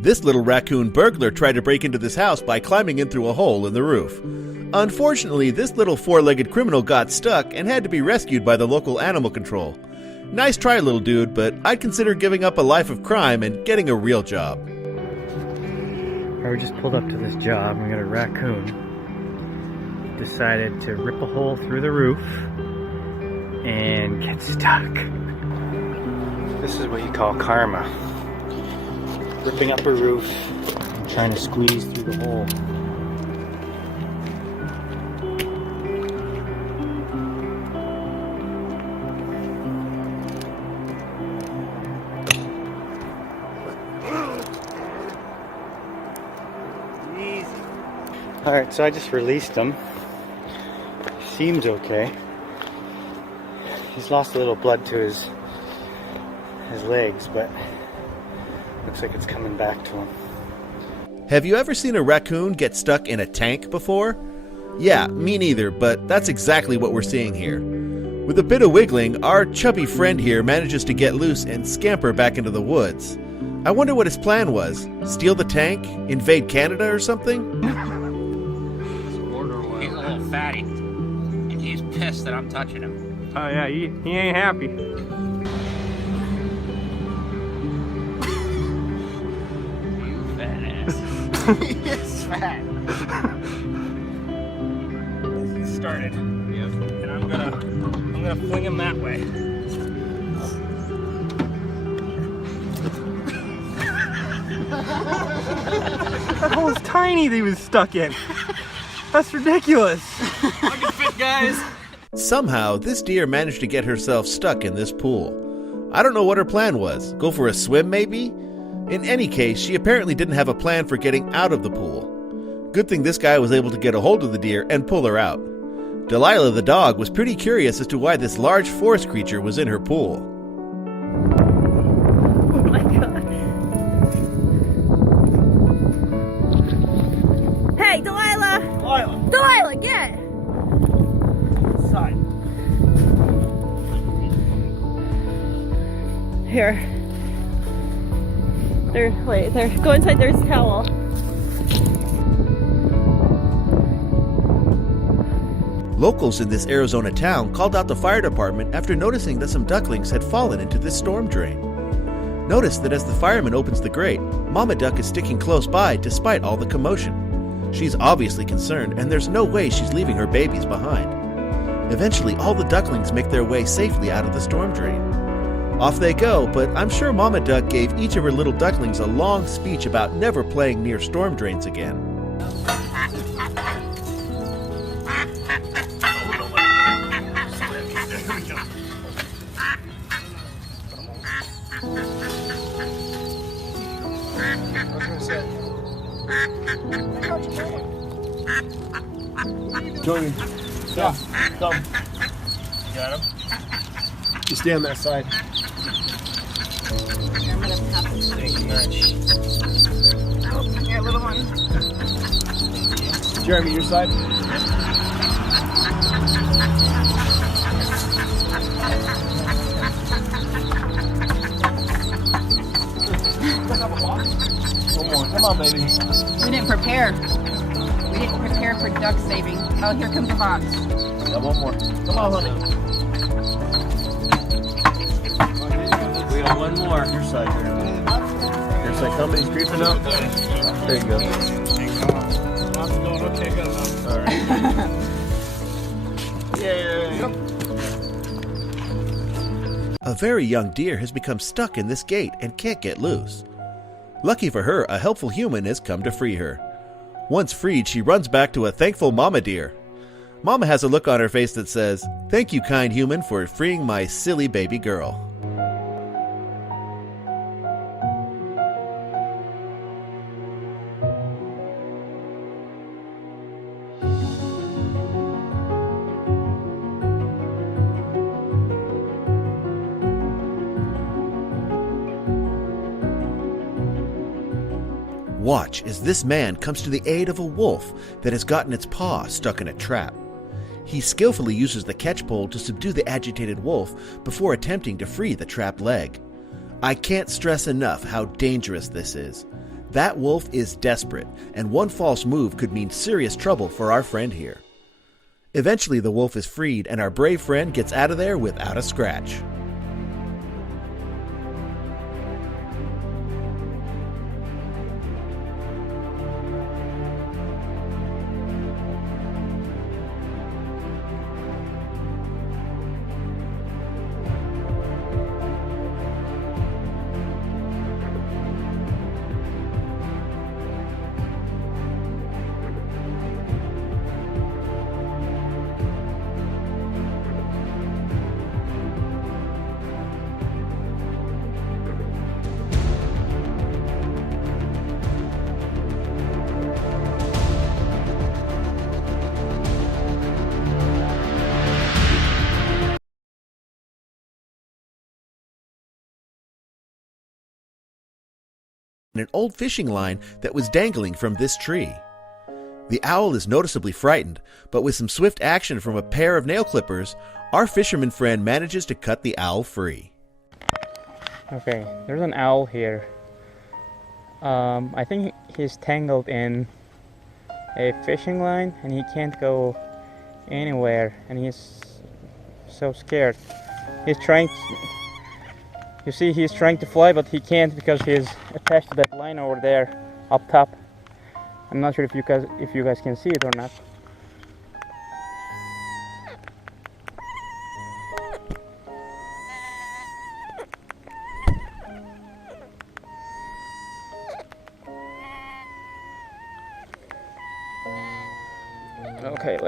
This little raccoon burglar tried to break into this house by climbing in through a hole in the roof. Unfortunately, this little four-legged criminal got stuck and had to be rescued by the local animal control. Nice try, little dude, but I'd consider giving up a life of crime and getting a real job. We just pulled up to this job and we got a raccoon. Decided to rip a hole through the roof and get stuck. This is what you call karma. Ripping up a roof and trying to squeeze through the hole. Alright, so I just released him. Seems okay. He's lost a little blood to his legs, but looks like it's coming back to him. Have you ever seen a raccoon get stuck in a tank before? Yeah, me neither, but that's exactly what we're seeing here. With a bit of wiggling, our chubby friend here manages to get loose and scamper back into the woods. I wonder what his plan was. Steal the tank? Invade Canada or something? He's a little fatty, and he's pissed that I'm touching him. Oh yeah, he ain't happy. You fat ass. He is fat. He started. Yep. And I'm gonna fling him that way. That hole's tiny that he was stuck in. That's ridiculous. I can fit, guys. Somehow, this deer managed to get herself stuck in this pool. I don't know what her plan was. Go for a swim, maybe? In any case, she apparently didn't have a plan for getting out of the pool. Good thing this guy was able to get a hold of the deer and pull her out. Delilah the dog was pretty curious as to why this large forest creature was in her pool. Oh my god. Hey, Delilah! Delilah, get! Side. Here. There. Go inside, there's a towel. Locals in this Arizona town called out the fire department after noticing that some ducklings had fallen into this storm drain. Notice that as the fireman opens the grate, Mama Duck is sticking close by despite all the commotion. She's obviously concerned, and there's no way she's leaving her babies behind. Eventually, all the ducklings make their way safely out of the storm drain. Off they go, but I'm sure Mama Duck gave each of her little ducklings a long speech about never playing near storm drains again. Join me. Yeah, come. You got him? You stay on that side. I'm gonna have to Thank you much. Oh, here, little one. Jeremy, your side. One more. Come on, baby. We didn't prepare. We didn't prepare for duck saving. Oh, here comes the box. Yeah, one more. Come on, honey. We got one more. Your side, Jeremy. Your side. Company's creeping up. There you go. Okay, good enough. All right. Yay. A very young deer has become stuck in this gate and can't get loose. Lucky for her, a helpful human has come to free her. Once freed, she runs back to a thankful mama deer. Mama has a look on her face that says, "Thank you, kind human, for freeing my silly baby girl." Watch as this man comes to the aid of a wolf that has gotten its paw stuck in a trap. He skillfully uses the catch pole to subdue the agitated wolf before attempting to free the trapped leg. I can't stress enough how dangerous this is. That wolf is desperate, and one false move could mean serious trouble for our friend here. Eventually, the wolf is freed, and our brave friend gets out of there without a scratch. An old fishing line that was dangling from this tree. The owl is noticeably frightened, but with some swift action from a pair of nail clippers, our fisherman friend manages to cut the owl free. Okay, there's an owl here. I think he's tangled in a fishing line and he can't go anywhere, and he's so scared. He's trying to fly, but he can't because he's attached to that line over there up top. I'm not sure if you guys can see it or not. Okay,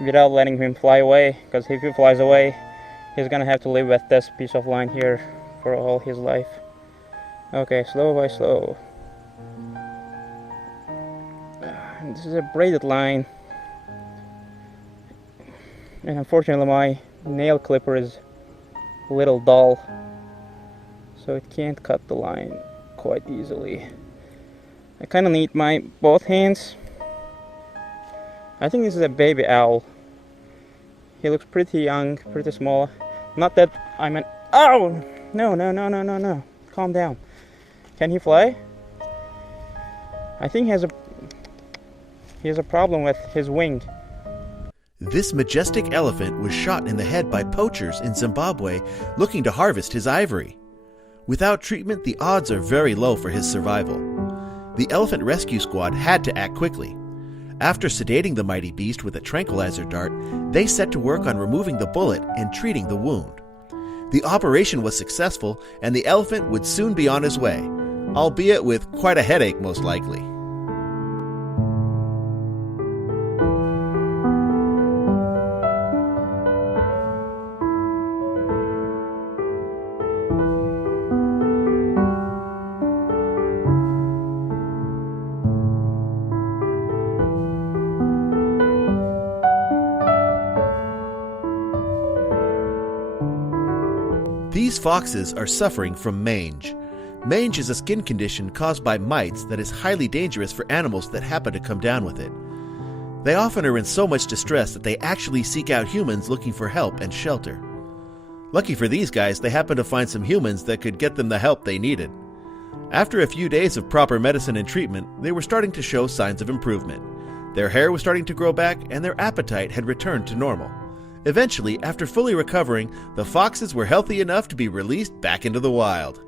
without letting him fly away, because if he flies away, he's gonna have to live with this piece of line here for all his life. Okay, slow by slow. This is a braided line, and unfortunately my nail clipper is a little dull, so it can't cut the line quite easily. I kind of need my both hands. I think this is a baby owl. He looks pretty young, pretty small. Not that I'm an... Oh! No. Calm down. Can he fly? I think he has a problem with his wing. This majestic elephant was shot in the head by poachers in Zimbabwe looking to harvest his ivory. Without treatment, the odds are very low for his survival. The elephant rescue squad had to act quickly. After sedating the mighty beast with a tranquilizer dart, they set to work on removing the bullet and treating the wound. The operation was successful, and the elephant would soon be on his way, albeit with quite a headache most likely. These foxes are suffering from mange. Mange is a skin condition caused by mites that is highly dangerous for animals that happen to come down with it. They often are in so much distress that they actually seek out humans looking for help and shelter. Lucky for these guys, they happened to find some humans that could get them the help they needed. After a few days of proper medicine and treatment, they were starting to show signs of improvement. Their hair was starting to grow back, and their appetite had returned to normal. Eventually, after fully recovering, the foxes were healthy enough to be released back into the wild.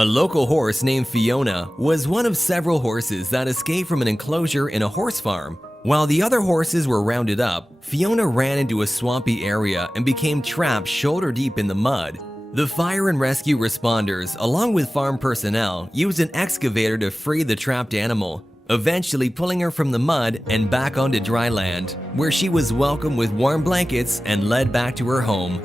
A local horse named Fiona was one of several horses that escaped from an enclosure in a horse farm. While the other horses were rounded up, Fiona ran into a swampy area and became trapped shoulder deep in the mud. The fire and rescue responders, along with farm personnel, used an excavator to free the trapped animal, eventually pulling her from the mud and back onto dry land, where she was welcomed with warm blankets and led back to her home.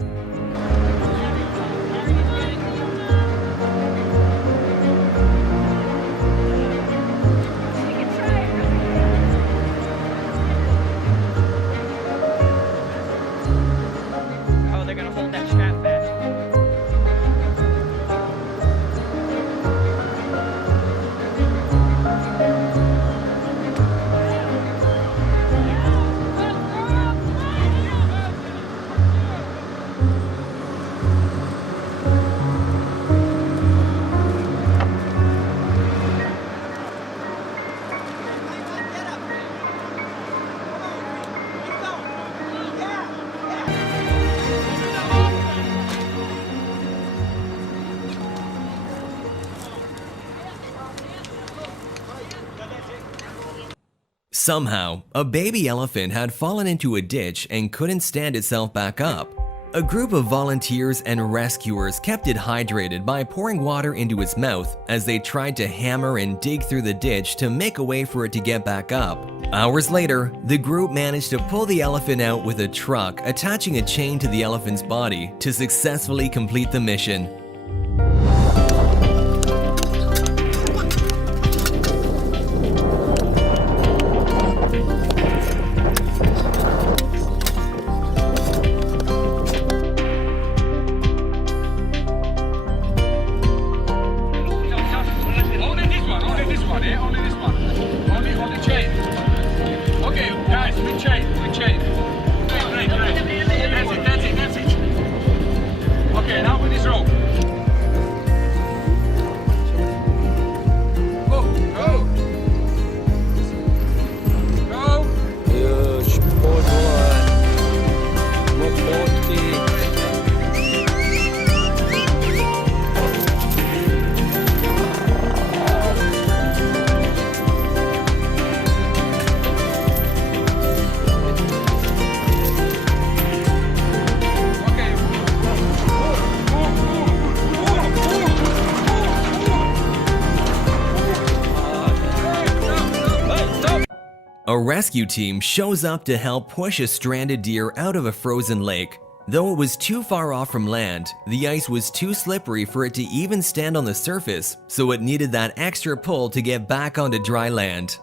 Somehow, a baby elephant had fallen into a ditch and couldn't stand itself back up. A group of volunteers and rescuers kept it hydrated by pouring water into its mouth as they tried to hammer and dig through the ditch to make a way for it to get back up. Hours later, the group managed to pull the elephant out with a truck attaching a chain to the elephant's body to successfully complete the mission. A rescue team shows up to help push a stranded deer out of a frozen lake. Though it was too far off from land, the ice was too slippery for it to even stand on the surface, so it needed that extra pull to get back onto dry land.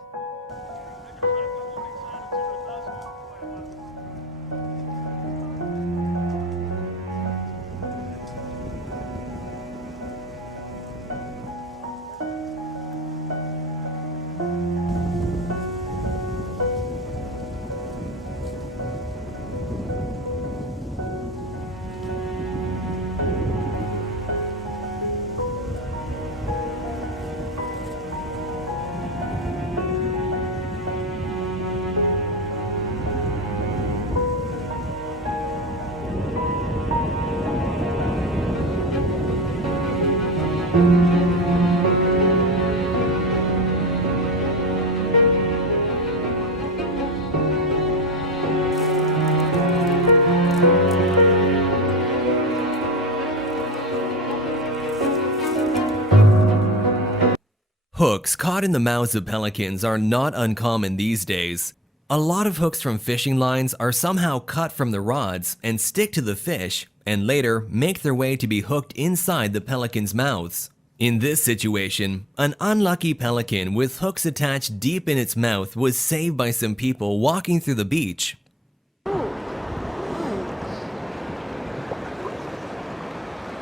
Hooks caught in the mouths of pelicans are not uncommon these days. A lot of hooks from fishing lines are somehow cut from the rods and stick to the fish, and later make their way to be hooked inside the pelican's mouths. In this situation, an unlucky pelican with hooks attached deep in its mouth was saved by some people walking through the beach.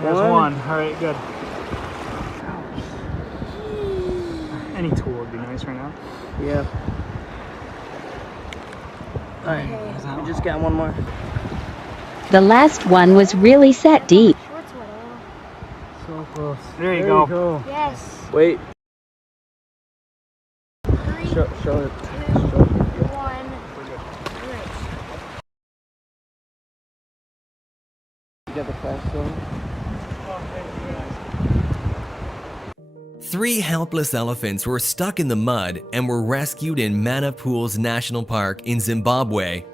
There's one. Alright, good. Any tool would be nice right now. Yeah. Alright, we just got one more. The last one was really set deep. So close. There you go. Yes. Wait. 3, Show 2, it. 1. You got the flash going? 3 helpless elephants were stuck in the mud and were rescued in Mana Pools National Park in Zimbabwe.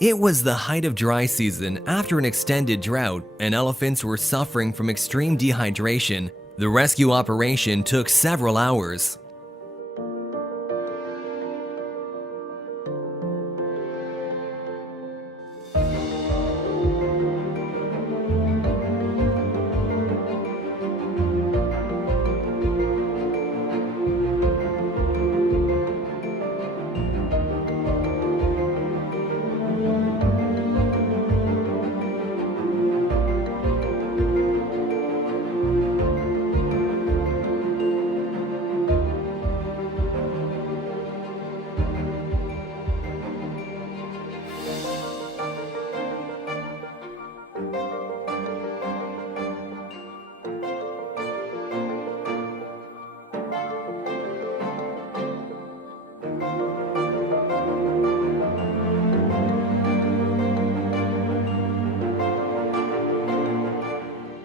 It was the height of dry season after an extended drought, and elephants were suffering from extreme dehydration. The rescue operation took several hours.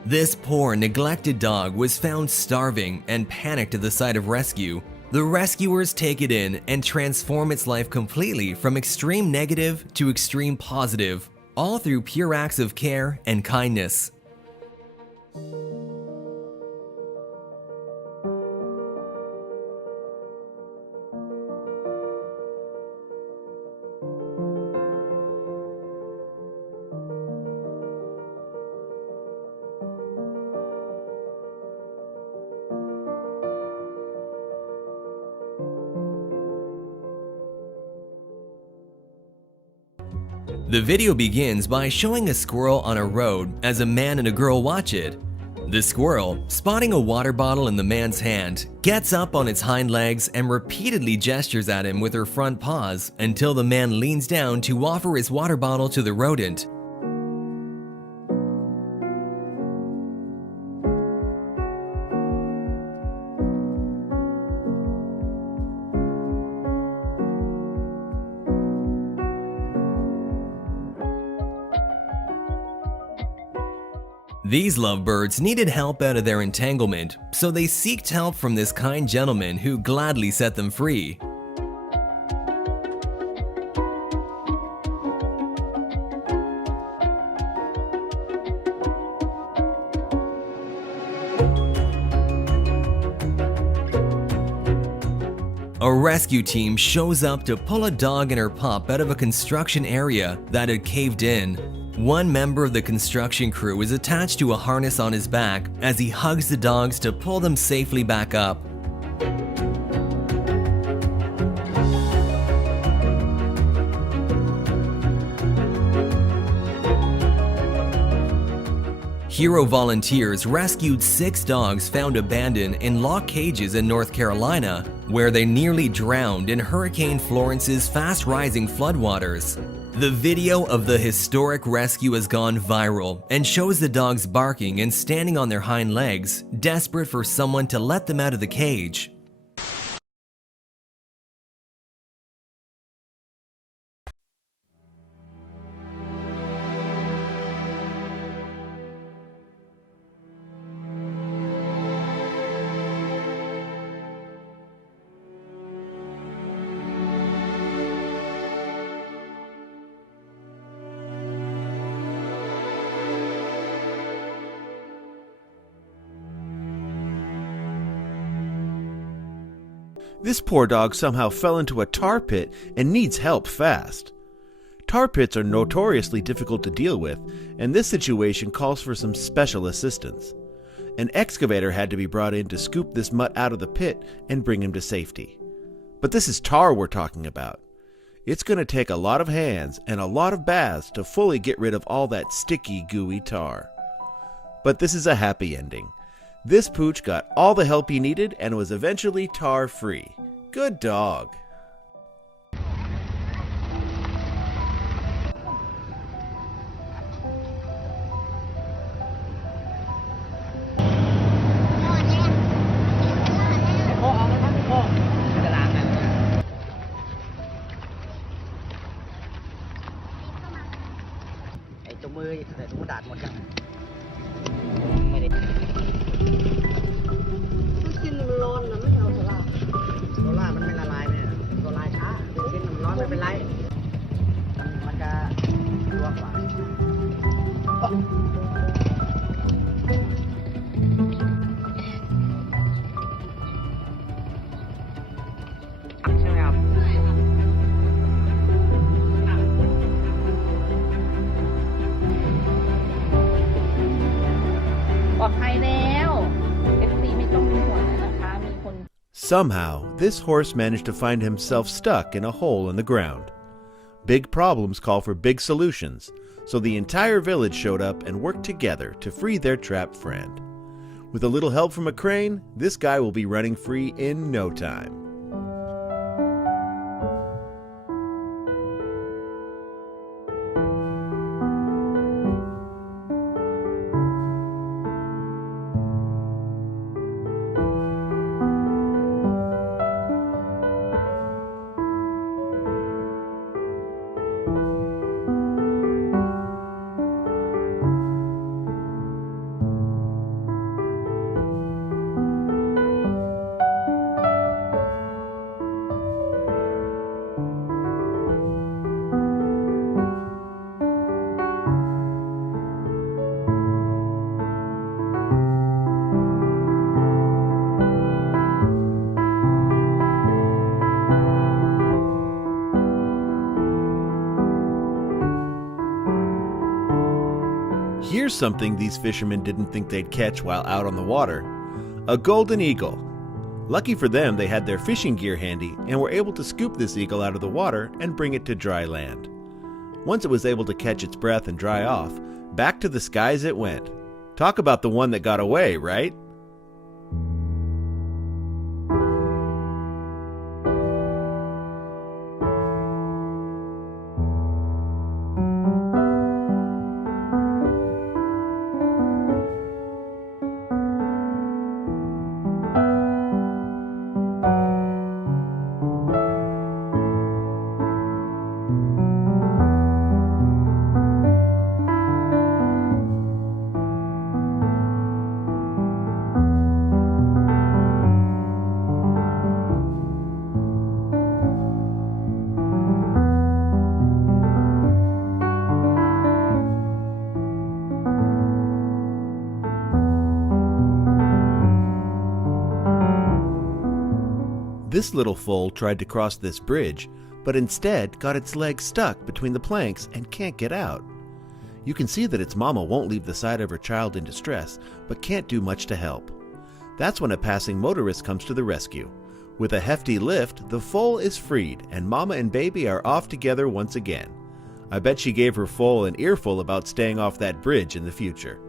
This poor, neglected dog was found starving and panicked at the sight of rescue. The rescuers take it in and transform its life completely from extreme negative to extreme positive, all through pure acts of care and kindness. The video begins by showing a squirrel on a road as a man and a girl watch it. The squirrel, spotting a water bottle in the man's hand, gets up on its hind legs and repeatedly gestures at him with her front paws until the man leans down to offer his water bottle to the rodent. These lovebirds needed help out of their entanglement, so they seeked help from this kind gentleman who gladly set them free. A rescue team shows up to pull a dog and her pup out of a construction area that had caved in. One member of the construction crew is attached to a harness on his back as he hugs the dogs to pull them safely back up. Hero volunteers rescued 6 dogs found abandoned in locked cages in North Carolina, where they nearly drowned in Hurricane Florence's fast-rising floodwaters. The video of the historic rescue has gone viral and shows the dogs barking and standing on their hind legs, desperate for someone to let them out of the cage. This poor dog somehow fell into a tar pit and needs help fast. Tar pits are notoriously difficult to deal with, and this situation calls for some special assistance. An excavator had to be brought in to scoop this mutt out of the pit and bring him to safety. But this is tar we're talking about. It's going to take a lot of hands and a lot of baths to fully get rid of all that sticky, gooey tar. But this is a happy ending. This pooch got all the help he needed and was eventually tar-free. Good dog. เป็นไรมันจะลวกกว่าใช่ไหมครับปลอดภัยแล้ว FC ไม่ต้องเป็นห่วงนะคะมีคน Somehow, this horse managed to find himself stuck in a hole in the ground. Big problems call for big solutions, so the entire village showed up and worked together to free their trapped friend. With a little help from a crane, this guy will be running free in no time. Here's something these fishermen didn't think they'd catch while out on the water: a golden eagle. Lucky for them, they had their fishing gear handy and were able to scoop this eagle out of the water and bring it to dry land. Once it was able to catch its breath and dry off, back to the skies it went. Talk about the one that got away, right? This little foal tried to cross this bridge, but instead got its leg stuck between the planks and can't get out. You can see that its mama won't leave the side of her child in distress, but can't do much to help. That's when a passing motorist comes to the rescue. With a hefty lift, the foal is freed, and mama and baby are off together once again. I bet she gave her foal an earful about staying off that bridge in the future.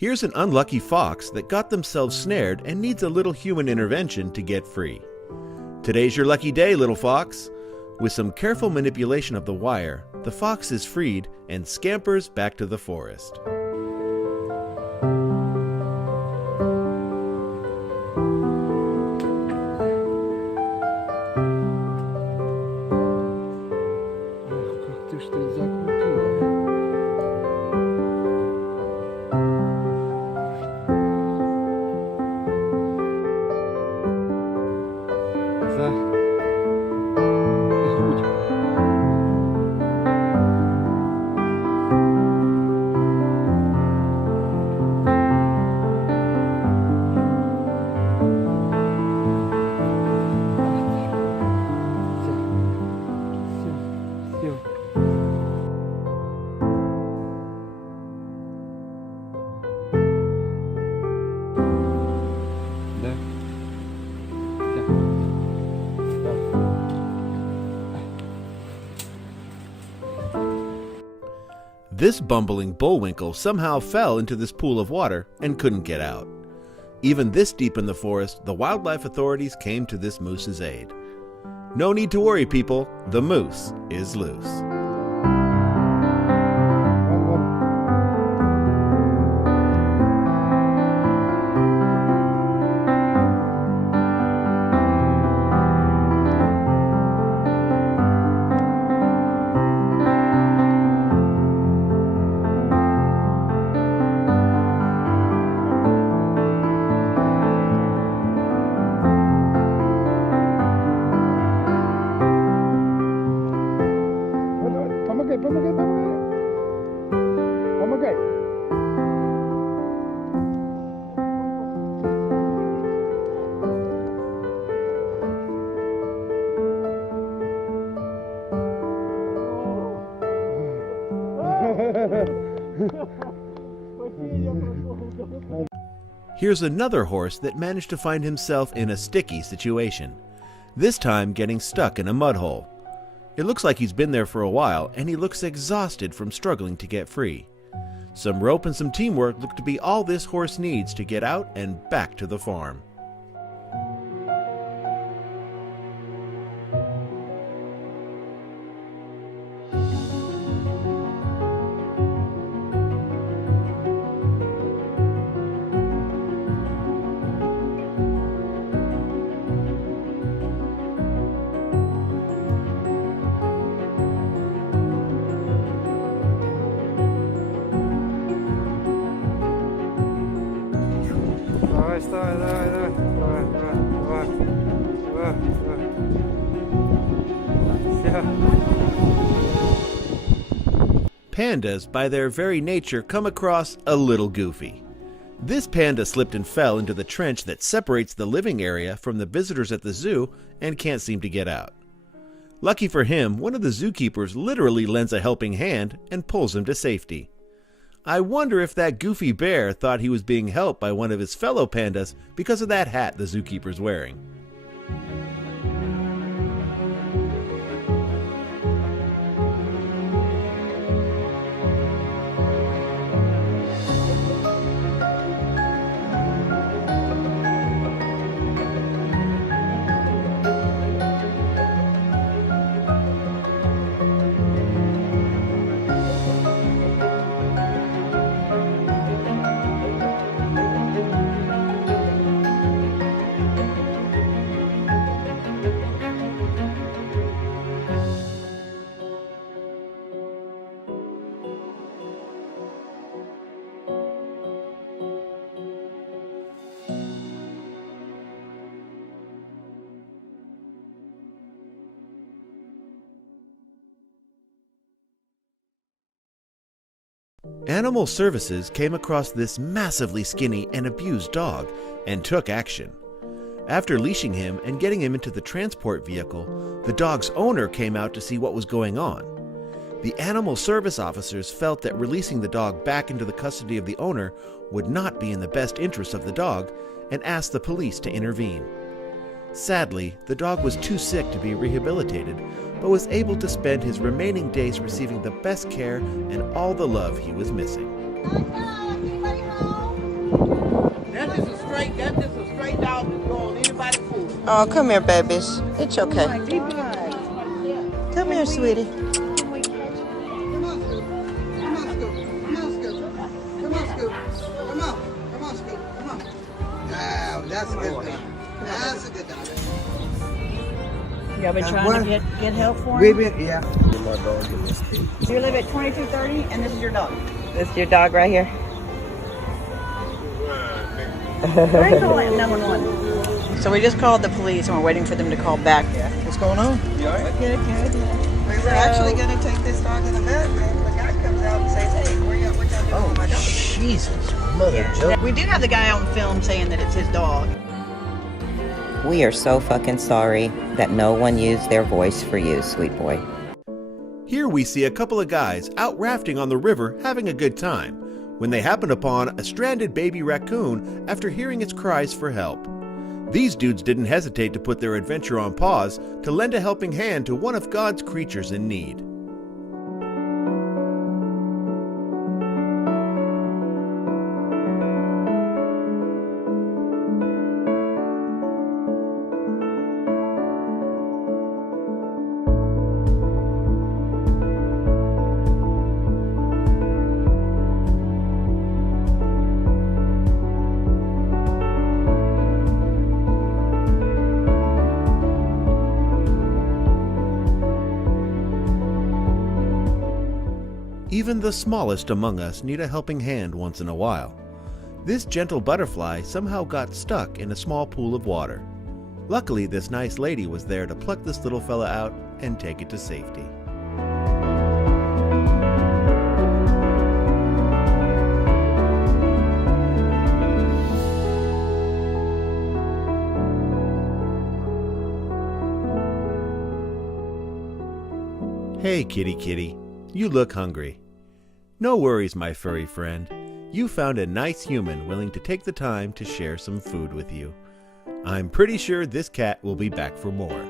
Here's an unlucky fox that got themselves snared and needs a little human intervention to get free. Today's your lucky day, little fox. With some careful manipulation of the wire, the fox is freed and scampers back to the forest. This bumbling bullwinkle somehow fell into this pool of water and couldn't get out. Even this deep in the forest, the wildlife authorities came to this moose's aid. No need to worry, people. The moose is loose. Here's another horse that managed to find himself in a sticky situation, this time getting stuck in a mud hole. It looks like he's been there for a while, and he looks exhausted from struggling to get free. Some rope and some teamwork look to be all this horse needs to get out and back to the farm. Pandas, by their very nature, come across a little goofy. This panda slipped and fell into the trench that separates the living area from the visitors at the zoo and can't seem to get out. Lucky for him, one of the zookeepers literally lends a helping hand and pulls him to safety. I wonder if that goofy bear thought he was being helped by one of his fellow pandas because of that hat the zookeeper's wearing. Animal Services came across this massively skinny and abused dog and took action. After leashing him and getting him into the transport vehicle, the dog's owner came out to see what was going on. The animal service officers felt that releasing the dog back into the custody of the owner would not be in the best interest of the dog and asked the police to intervene. Sadly, the dog was too sick to be rehabilitated, but was able to spend his remaining days receiving the best care and all the love he was missing. That's just a straight dog that's going on anybody's food. Oh, come here, babies. It's okay. Come here, sweetie. Come on, Scoop. Come on, Scoop. Come on, Scoop. Come on, Scoop. Come on. Wow, that's a good dog. That's a good dog. Y'all been trying to get help for We've him? been, yeah. You live at 2230 and this is your dog? This is your dog right here? Where's the 911? So we just called the police and we're waiting for them to call back. What's going on? You all right? Good. We were actually going to take this dog to the vet, and the guy comes out and says, hey, what y'all doing with my dog? Jesus, mother Joe. We do have the guy on film saying that it's his dog. We are so fucking sorry that no one used their voice for you, sweet boy. Here we see a couple of guys out rafting on the river having a good time when they happen upon a stranded baby raccoon after hearing its cries for help. These dudes didn't hesitate to put their adventure on pause to lend a helping hand to one of God's creatures in need. Even the smallest among us need a helping hand once in a while. This gentle butterfly somehow got stuck in a small pool of water. Luckily, this nice lady was there to pluck this little fella out and take it to safety. Hey, kitty kitty, you look hungry. No worries, my furry friend. You found a nice human willing to take the time to share some food with you. I'm pretty sure this cat will be back for more.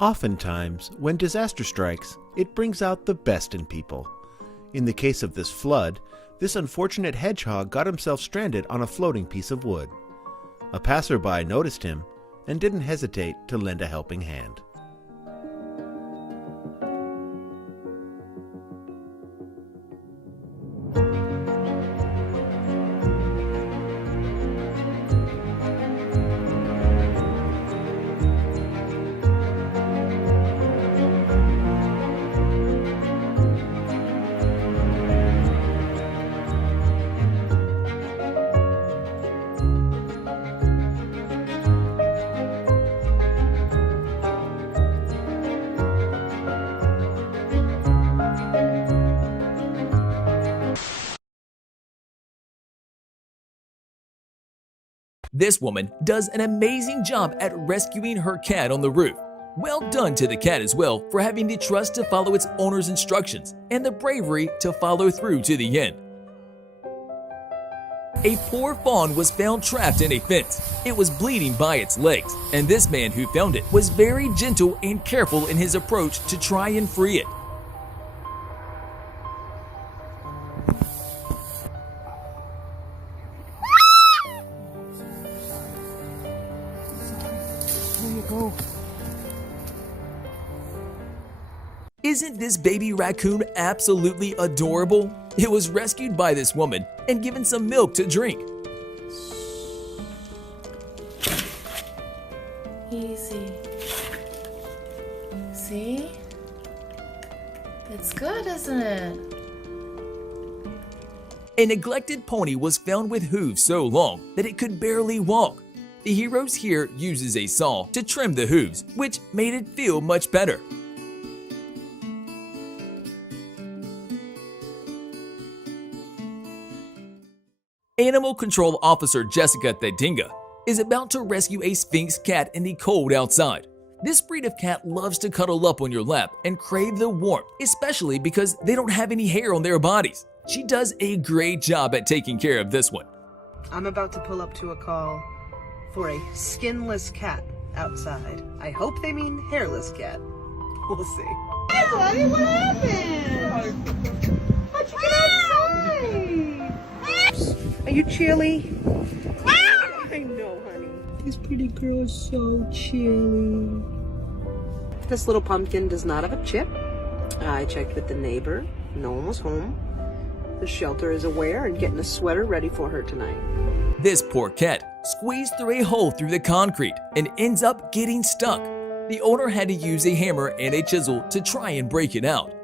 Oftentimes, when disaster strikes, it brings out the best in people. In the case of this flood, this unfortunate hedgehog got himself stranded on a floating piece of wood. A passerby noticed him and didn't hesitate to lend a helping hand. This woman does an amazing job at rescuing her cat on the roof. Well done to the cat as well for having the trust to follow its owner's instructions and the bravery to follow through to the end. A poor fawn was found trapped in a fence. It was bleeding by its legs, and this man who found it was very gentle and careful in his approach to try and free it. Isn't this baby raccoon absolutely adorable? It was rescued by this woman and given some milk to drink. Easy. See? It's good, isn't it? A neglected pony was found with hooves so long that it could barely walk. The heroes here uses a saw to trim the hooves, which made it feel much better. Animal Control Officer Jessica Thedinga is about to rescue a Sphinx cat in the cold outside. This breed of cat loves to cuddle up on your lap and crave the warmth, especially because they don't have any hair on their bodies. She does a great job at taking care of this one. I'm about to pull up to a call for a skinless cat outside. I hope they mean hairless cat. We'll see. Hey buddy, what happened? How'd you get outside? Are you chilly? I know, honey. This pretty girl is so chilly. This little pumpkin does not have a chip. I checked with the neighbor. No one was home. The shelter is aware and getting a sweater ready for her tonight. This poor cat squeezed through a hole through the concrete and ends up getting stuck. The owner had to use a hammer and a chisel to try and break it out.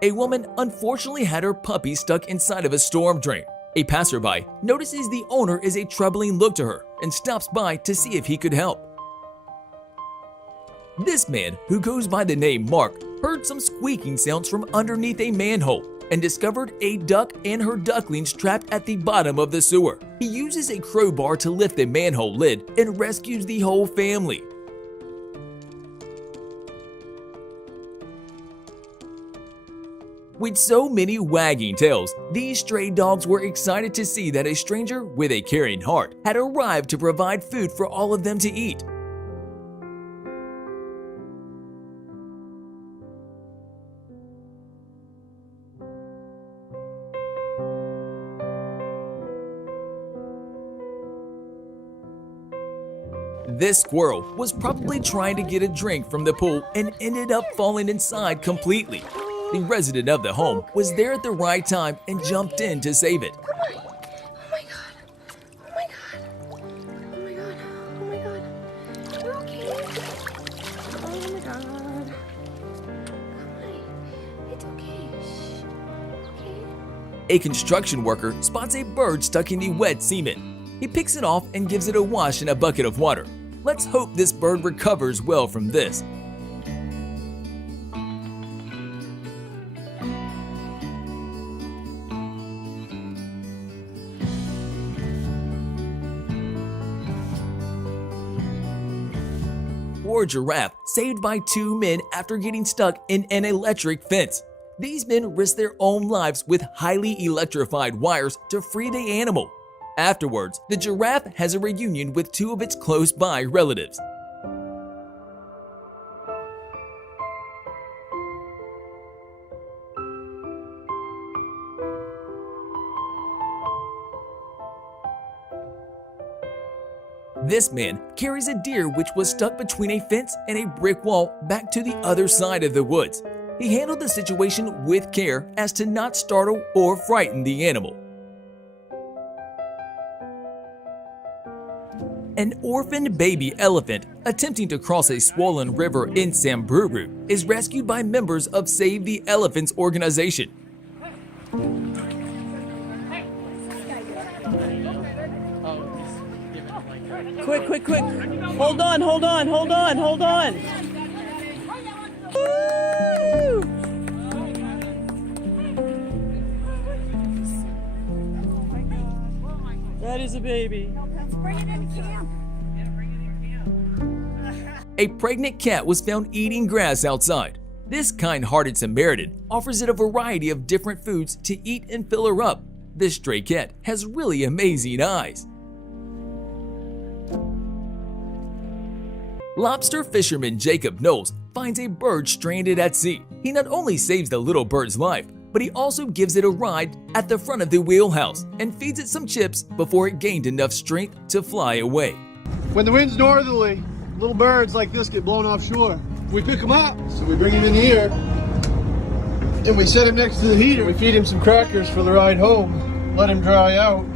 A woman unfortunately had her puppy stuck inside of a storm drain. A passerby notices the owner is a troubling look to her and stops by to see if he could help. This man, who goes by the name Mark, heard some squeaking sounds from underneath a manhole. and discovered a duck and her ducklings trapped at the bottom of the sewer. He uses a crowbar to lift the manhole lid and rescues the whole family. With so many wagging tails, these stray dogs were excited to see that a stranger with a caring heart had arrived to provide food for all of them to eat. This squirrel was probably trying to get a drink from the pool and ended up falling inside completely. The resident of the home was there at the right time and jumped in to save it. Come on. Oh my god. Oh my god. Oh my god. Oh my god. You're okay. Oh my god. Come on. It's okay. Shh. Okay. A construction worker spots a bird stuck in the wet cement. He picks it off and gives it a wash in a bucket of water. Let's hope this bird recovers well from this. Poor giraffe saved by two men after getting stuck in an electric fence. These men risked their own lives with highly electrified wires to free the animal. Afterwards, the giraffe has a reunion with two of its close-by relatives. This man carries a deer which was stuck between a fence and a brick wall back to the other side of the woods. He handled the situation with care as to not startle or frighten the animal. An orphaned baby elephant attempting to cross a swollen river in Samburu is rescued by members of Save the Elephants organization. Quick, quick, quick. Hold on, hold on, hold on, hold on. Woo! That is a baby. A pregnant cat was found eating grass outside. This kind-hearted Samaritan offers it a variety of different foods to eat and fill her up. This stray cat has really amazing eyes. Lobster fisherman Jacob Knowles finds a bird stranded at sea. He not only saves the little bird's life, but he also gives it a ride at the front of the wheelhouse and feeds it some chips before it gained enough strength to fly away. When the wind's northerly, little birds like this get blown offshore. We pick them up, so we bring him in here, and we set him next to the heater. We feed him some crackers for the ride home, let him dry out.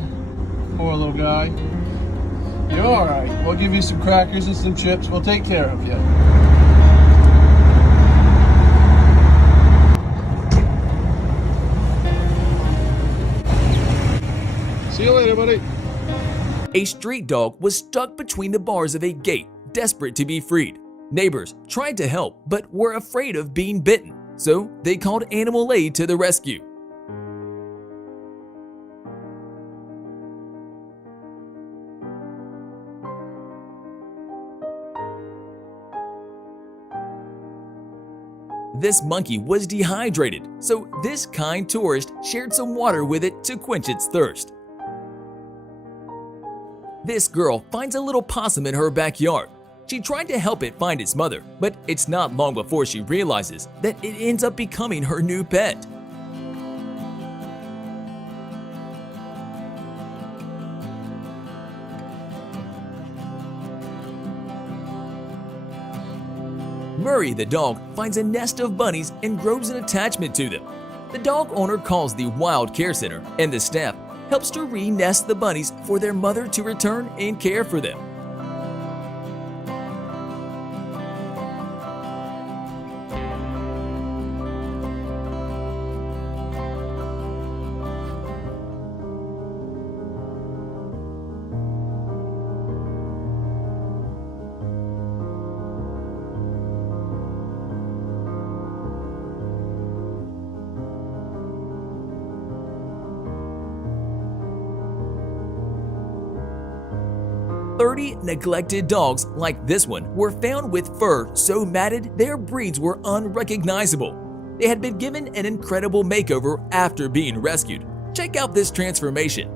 Poor little guy. You're all right. We'll give you some crackers and some chips. We'll take care of you. See you later, buddy. A street dog was stuck between the bars of a gate, desperate to be freed. Neighbors tried to help, but were afraid of being bitten, so they called animal aid to the rescue. This monkey was dehydrated, so this kind tourist shared some water with it to quench its thirst. This girl finds a little possum in her backyard. She tried to help it find its mother, but it's not long before she realizes that it ends up becoming her new pet. Murray the dog finds a nest of bunnies and grows an attachment to them. The dog owner calls the Wild Care Center, and the staff helps to re-nest the bunnies for their mother to return and care for them. 30 neglected dogs like this one were found with fur so matted their breeds were unrecognizable. They had been given an incredible makeover after being rescued. Check out this transformation.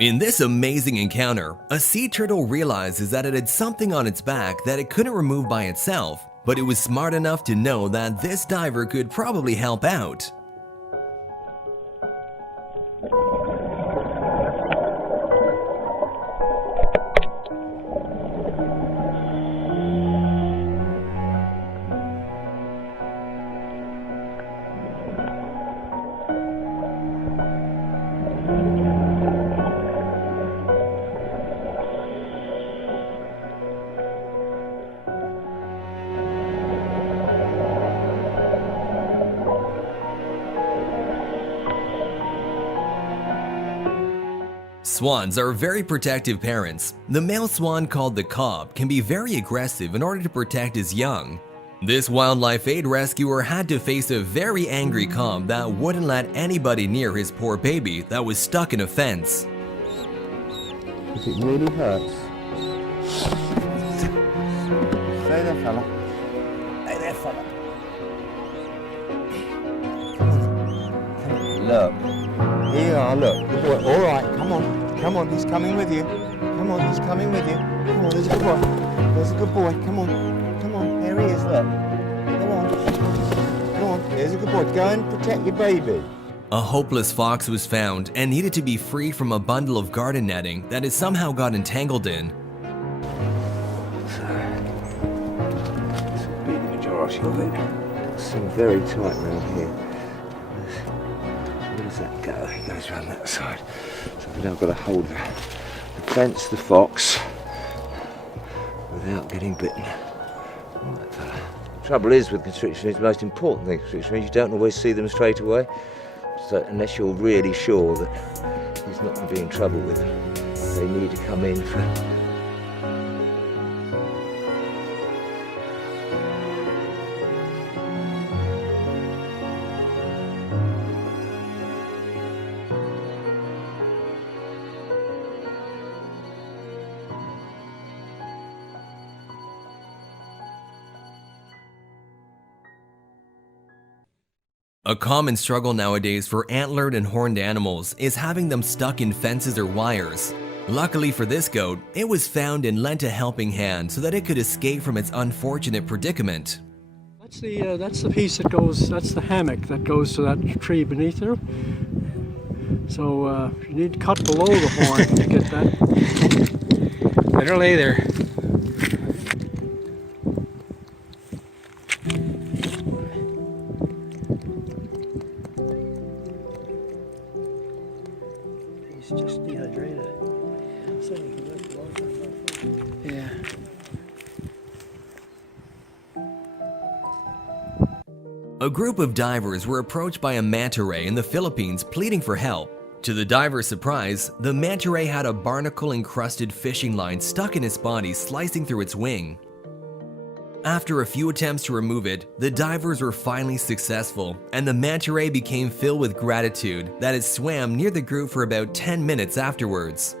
In this amazing encounter, a sea turtle realizes that it had something on its back that it couldn't remove by itself, but it was smart enough to know that this diver could probably help out. Swans are very protective parents. The male swan, called the cob, can be very aggressive in order to protect his young. This wildlife aid rescuer had to face a very angry cob that wouldn't let anybody near his poor baby that was stuck in a fence. If it really hurts. Stay there, fella. Stay there, fella. Look. Here you are, look. Good boy. All right, come on. Come on, he's coming with you. Come on, he's coming with you. Come on, there's a good boy. There's a good boy. Come on. Come on. There he is, look. Come on. Come on. There's a good boy. Go and protect your baby. A hopeless fox was found and needed to be free from a bundle of garden netting that it somehow got entangled in. It's a big majority of it. Seem very tight around here. Where does that go? It goes around that side. So I've now got to hold the fence, the fox, without getting bitten. Right, fella. The trouble is with constrictions, the most important thing with constrictions, you don't always see them straight away. So unless you're really sure that he's not going to be in trouble with them, they need to come in for. A common struggle nowadays for antlered and horned animals is having them stuck in fences or wires. Luckily for this goat, it was found and lent a helping hand so that it could escape from its unfortunate predicament. That's the piece that goes, that's the hammock that goes to that tree beneath there. So you need to cut below the horn to get that. Let her lay there. Just dehydrated. So you can lift it. Yeah. A group of divers were approached by a manta ray in the Philippines pleading for help. To the diver's surprise, the manta ray had a barnacle-encrusted fishing line stuck in its body, slicing through its wing. After a few attempts to remove it, the divers were finally successful, and the manta ray became filled with gratitude that it swam near the group for about 10 minutes afterwards.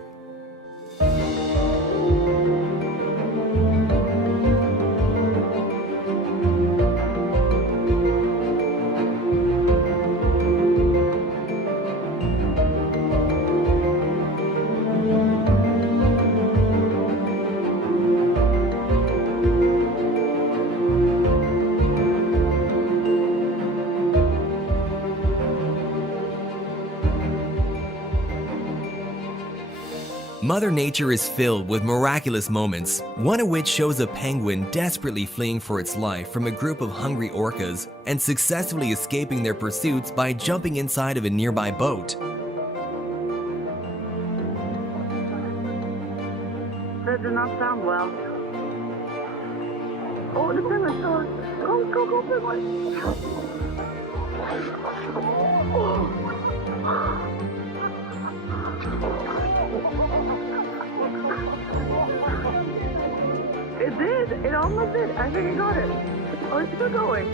Mother Nature is filled with miraculous moments, one of which shows a penguin desperately fleeing for its life from a group of hungry orcas and successfully escaping their pursuits by jumping inside of a nearby boat. That did not sound well. Oh, the penguin's gone. Go, penguin. It did. It almost did. I think it got it. Oh, it's still going.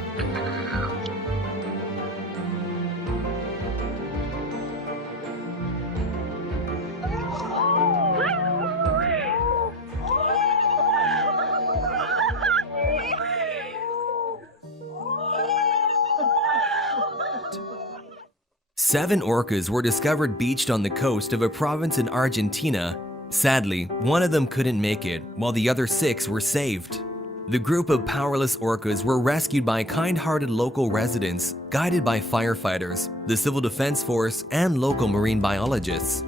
Seven orcas were discovered beached on the coast of a province in Argentina. Sadly, one of them couldn't make it, while the other 6 were saved. The group of powerless orcas were rescued by kind-hearted local residents, guided by firefighters, the Civil Defense Force, and local marine biologists.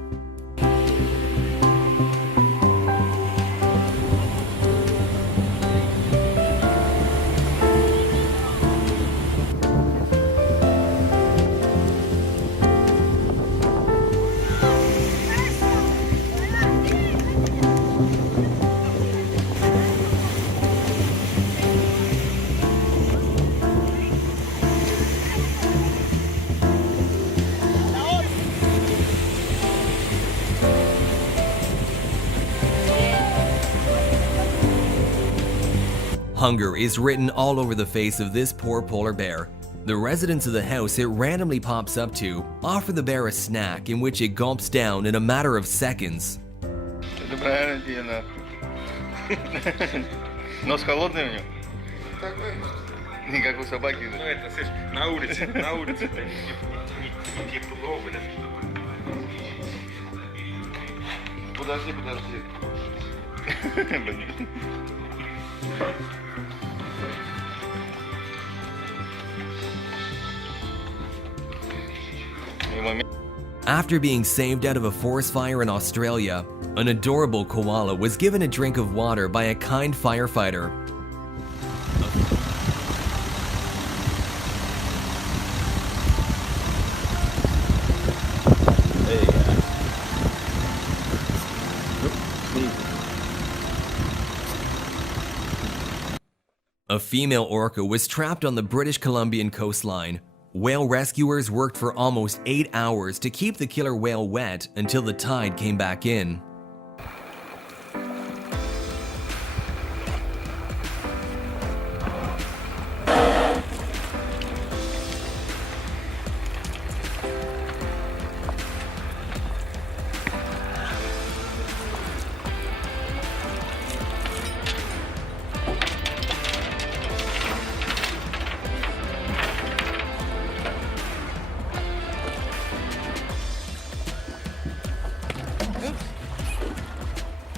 Hunger is written all over the face of this poor polar bear. The residents of the house it randomly pops up to offer the bear a snack in which it gulps down in a matter of seconds. Нос холодный у него? Не как у собаки. Ну это, слышь, на улице не тепло, блин. Подожди. After being saved out of a forest fire in Australia, an adorable koala was given a drink of water by a kind firefighter. A female orca was trapped on the British Columbian coastline. Whale rescuers worked for almost 8 hours to keep the killer whale wet until the tide came back in.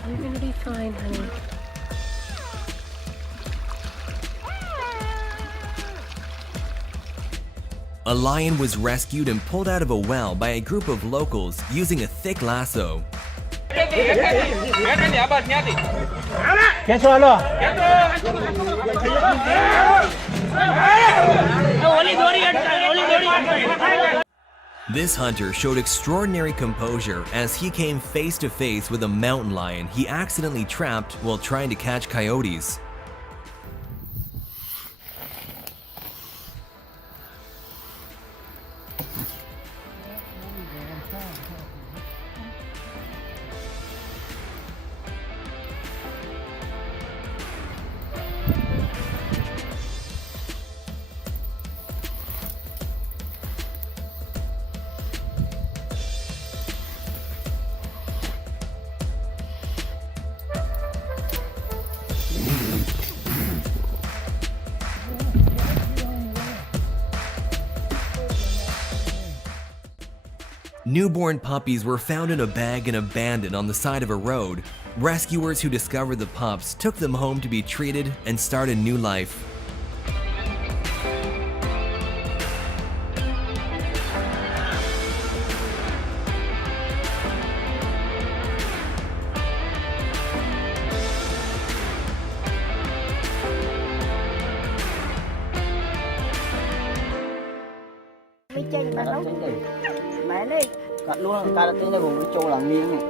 You're gonna be fine, honey. A lion was rescued and pulled out of a well by a group of locals using a thick lasso. This hunter showed extraordinary composure as he came face to face with a mountain lion he accidentally trapped while trying to catch coyotes. Newborn puppies were found in a bag and abandoned on the side of a road. Rescuers who discovered the pups took them home to be treated and start a new life. Mấy chân ta nấu mẹ đi cắt luôn ta đã tính là vùng châu là miếng này.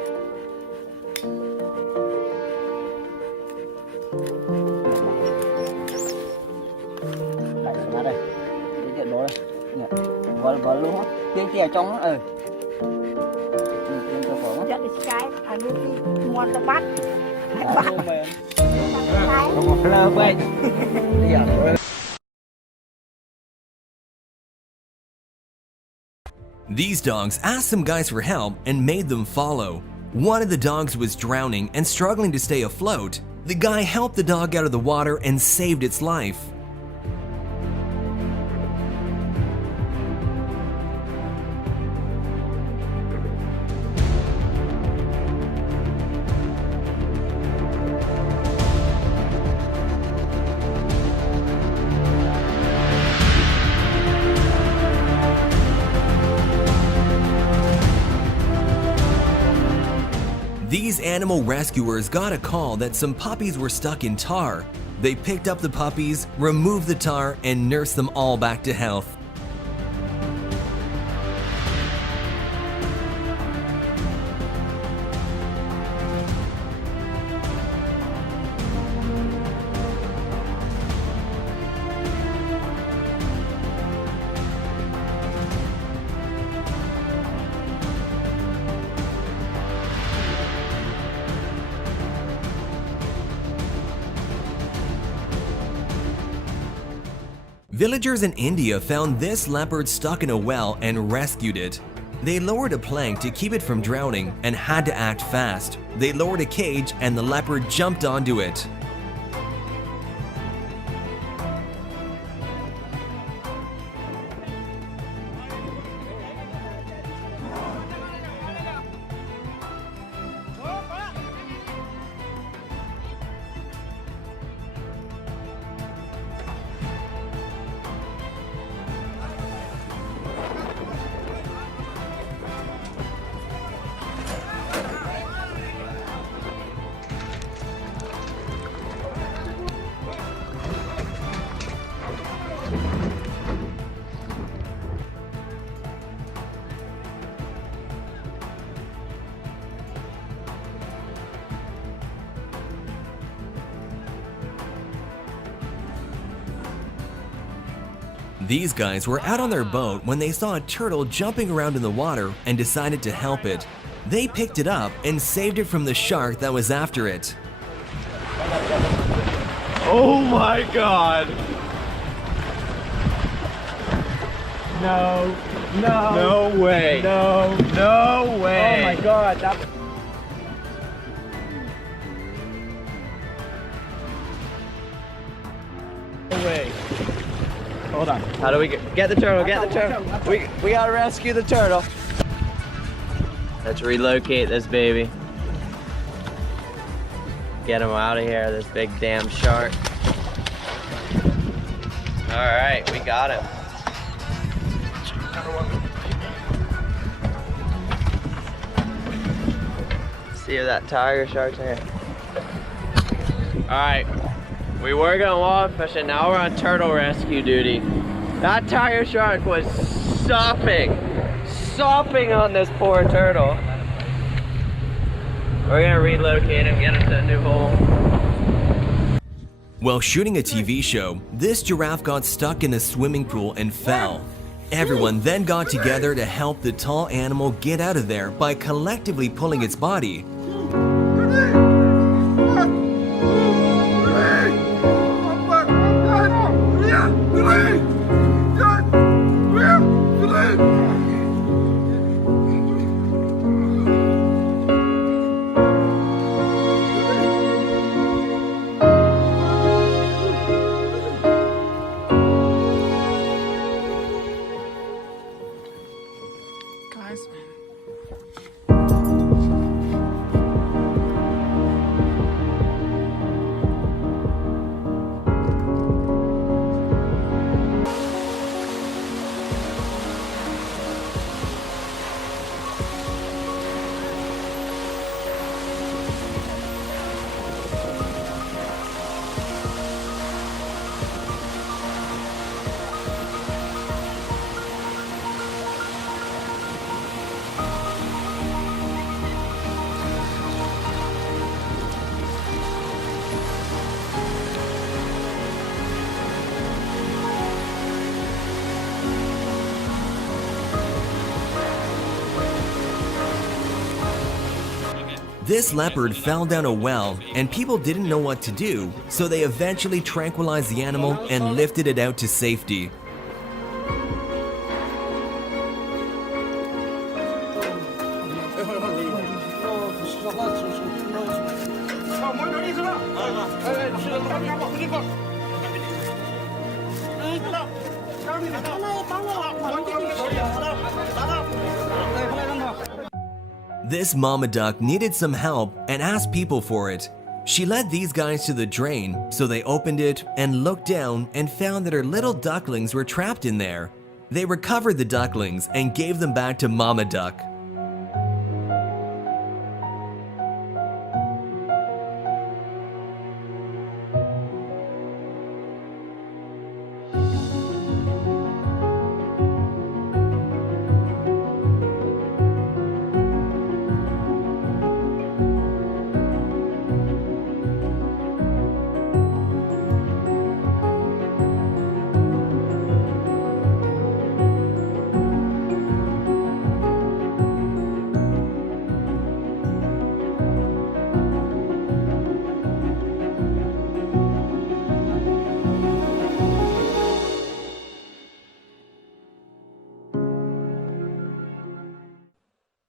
ở trong á. Dẫn đi cái, anh đi mua tao bắt. These dogs asked some guys for help and made them follow. One of the dogs was drowning and struggling to stay afloat. The guy helped the dog out of the water and saved its life. These animal rescuers got a call that some puppies were stuck in tar. They picked up the puppies, removed the tar, and nursed them all back to health. Villagers in India found this leopard stuck in a well and rescued it. They lowered a plank to keep it from drowning and had to act fast. They lowered a cage and the leopard jumped onto it. These guys were out on their boat when they saw a turtle jumping around in the water and decided to help it. They picked it up and saved it from the shark that was after it. Oh my god! No, no. No way. No. No way. Oh my god. That... No way. Hold on. How do we get the turtle? Get the turtle. We gotta rescue the turtle. Let's relocate this baby. Get him out of here, this big damn shark. Alright, we got him. See if that tiger shark's in here. Alright, we were going walleye fishing, now we're on turtle rescue duty. That tiger shark was sopping on this poor turtle. We're gonna relocate him, get him to a new hole. While shooting a TV show, this giraffe got stuck in the swimming pool and fell. Everyone then got together to help the tall animal get out of there by collectively pulling its body. This leopard fell down a well and people didn't know what to do, so they eventually tranquilized the animal and lifted it out to safety. This mama duck needed some help and asked people for it. She led these guys to the drain, so they opened it and looked down and found that her little ducklings were trapped in there. They recovered the ducklings and gave them back to mama duck.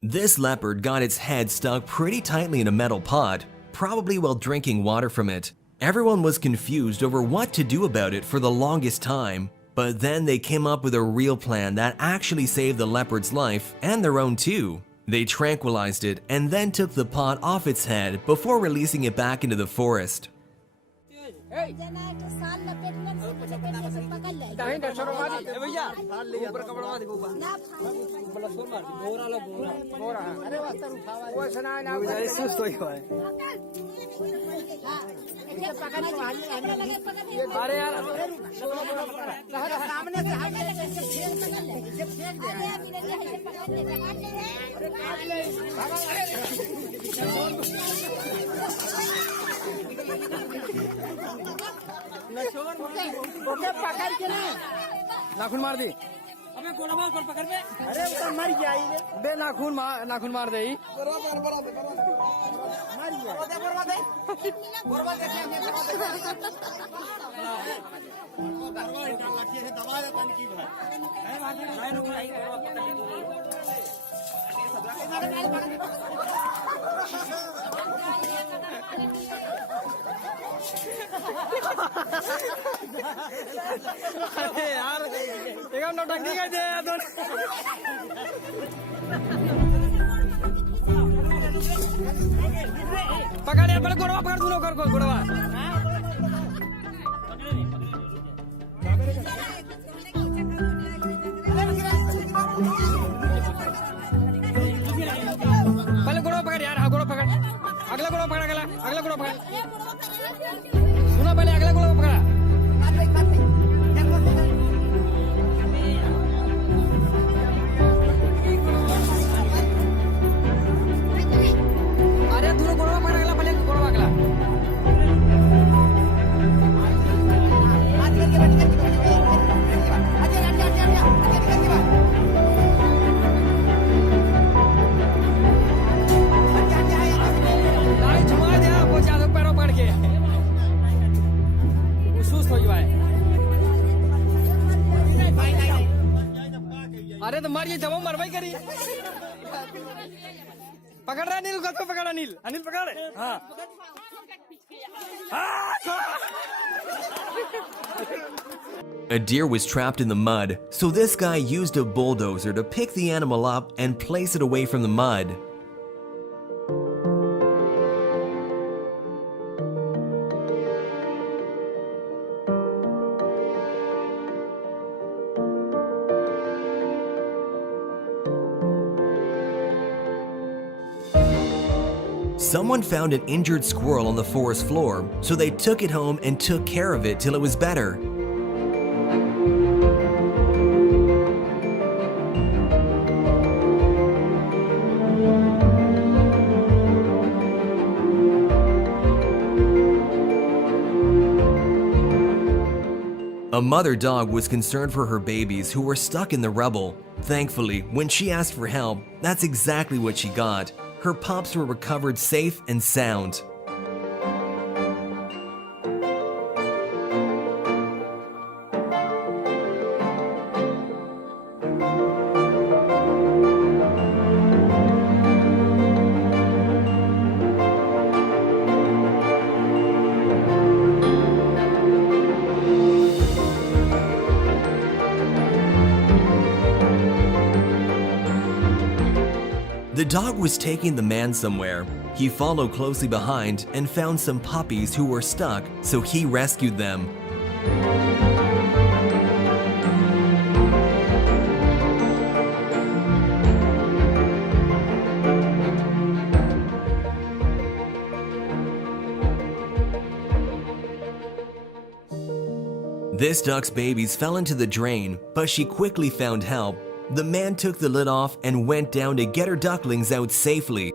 This leopard got its head stuck pretty tightly in a metal pot, probably while drinking water from it. Everyone was confused over what to do about it for the longest time, but then they came up with a real plan that actually saved the leopard's life and their own too. They tranquilized it and then took the pot off its head before releasing it back into the forest. नाखून मार दी अबे गोला मार कर पकड़ बे अरे वो मर गया ये बे नाखून मार दे बराबर मर गया बर्बाद है लाठी है दबा दे पानी की अरे यार एक हम नौटंकी कर दे पकड़ यार पहले गोड़वा पकड़ दोनों कर गोड़वा पहले गोड़वा पकड़ यार हाँ गोड़वा पकड़ अगला गोड़वा पकड़ अगला गोड़वा पकड़ सुना पहले अगला गोड़वा पकड़ा अरे दोनों गोड़वा पकड़ अगला पहले गोड़वा अगला अरे तो मारिए जब मरवाई करी पकड़ रहा अनिल को पकड़ अनिल पकड़ हाँ A deer was trapped in the mud, so this guy used a bulldozer to pick the animal up and place it away from the mud. Someone found an injured squirrel on the forest floor, so they took it home and took care of it till it was better. A mother dog was concerned for her babies who were stuck in the rubble. Thankfully, when she asked for help, that's exactly what she got. her pups were recovered safe and sound. The dog was taking the man somewhere. He followed closely behind and found some puppies who were stuck, so he rescued them. This duck's babies fell into the drain, but she quickly found help. The man took the lid off and went down to get her ducklings out safely.